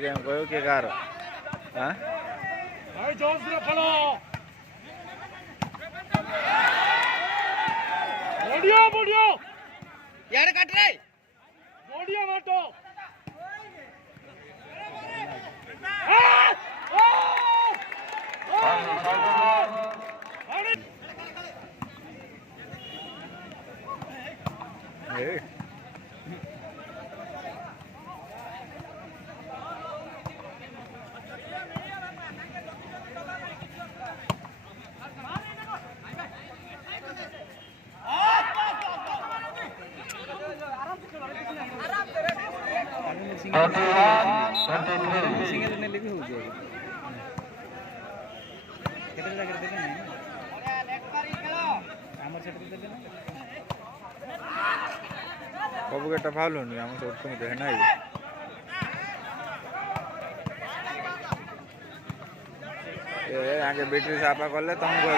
Game कहो के car हां भाई जोश से खेलो बोडियो बोडियो यार काट रे बोडियो माटो सिंगल ने लिखी हो जाएगी कितने लगे देते नहीं हमर सेट देते ना कब गेटा फाउल होनी हम शॉट को दे ना ये आगे बैटरी साफा करले तुम को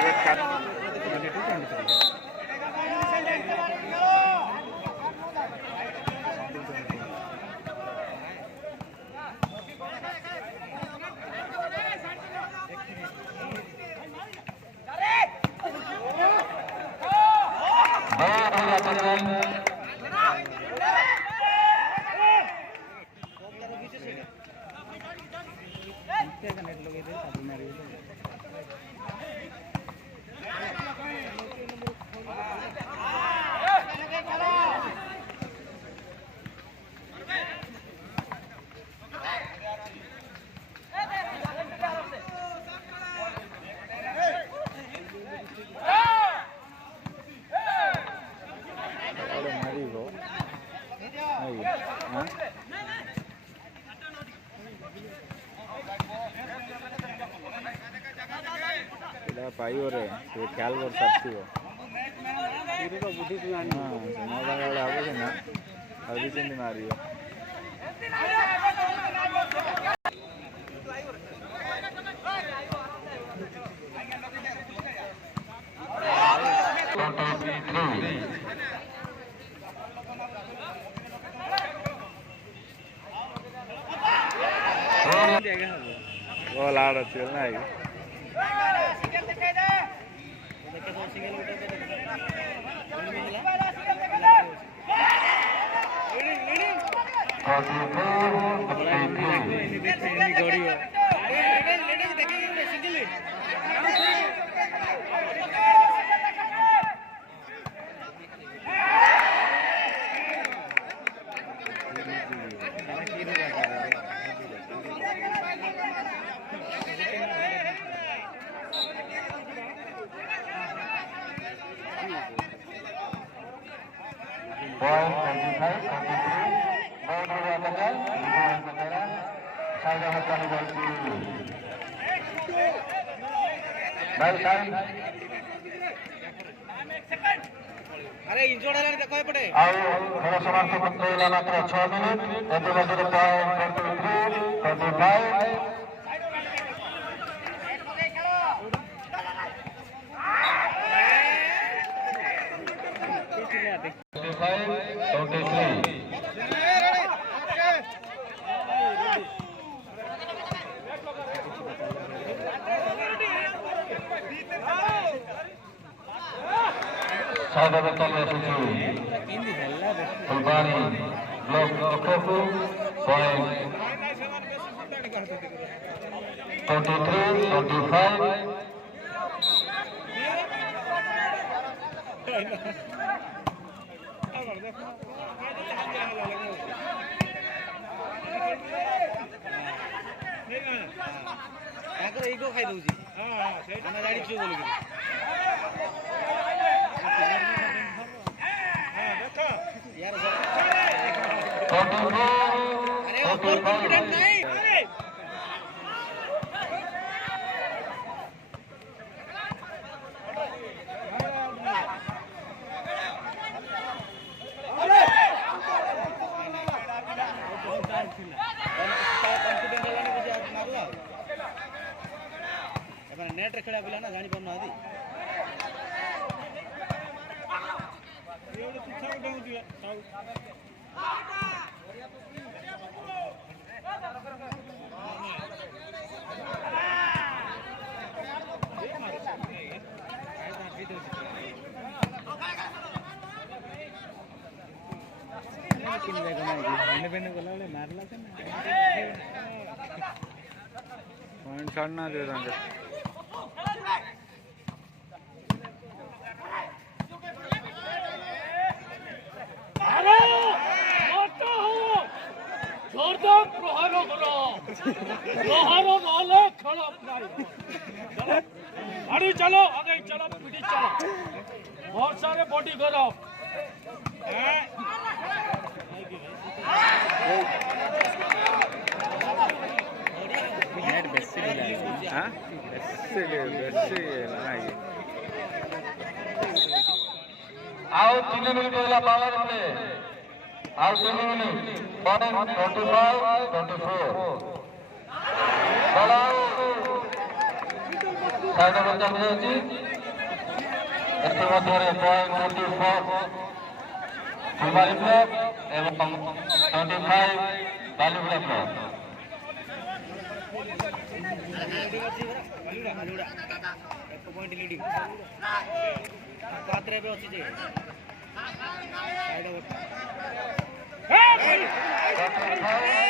पाई हो रे तो ख्याल कर सकती हो पूरी तो बुद्धि से आनी हां नौका वाला आवे से ना अभी से नहीं मारी हो वो लाड़ चल ना है Point 25, 23. Ball to the other side of the ball to ball side. अरे इंजोर्ड है देखो ये पड़े आओ थोड़ा समाप्त करते हैं मात्र 6 मिनट एंड मध्य पॉइंट 23 25 सादा बतल एसएससी फुलबानी ब्लॉक अखोफु पॉइंट 23 25 ତାଙ୍କର ଇଗୋ ଖାଇ ଦଉଛି ଆମେ ଜାଣିଛୁ ବୋଲି अरे ओवर कॉन्फिडेंट नहीं नेट रे खेला पिला ना जानी पाउना आदि पॉइंट छाड़ना दे रहा जोरदार प्रहारो करो प्रहारो नाले खड़ा गाड़ी चलो आगे चलो पीछे चलो बहुत सारे बॉडी करो हाँ बेसी लगा ଆଉ 3 ମିନିଟ୍ ରହିଲା ପାୱାର ପ୍ଲେ ଆଉ 3 ମିନିଟ୍ ପଏଣ୍ଟ 25 24 ବଲ ସାଇଡ ବଞ୍ଚା ହେଇଯାଇଛି ଏଥିମଧ୍ୟରେ ପଏଣ୍ଟ 24 ଫୁଲବାଣୀ ବ୍ଲକ ଏବଂ 25 ବାଲିଗୁଡ଼ା ବ୍ଲକ पॉइंट लीडिंग पात्रे पे अच्छी जे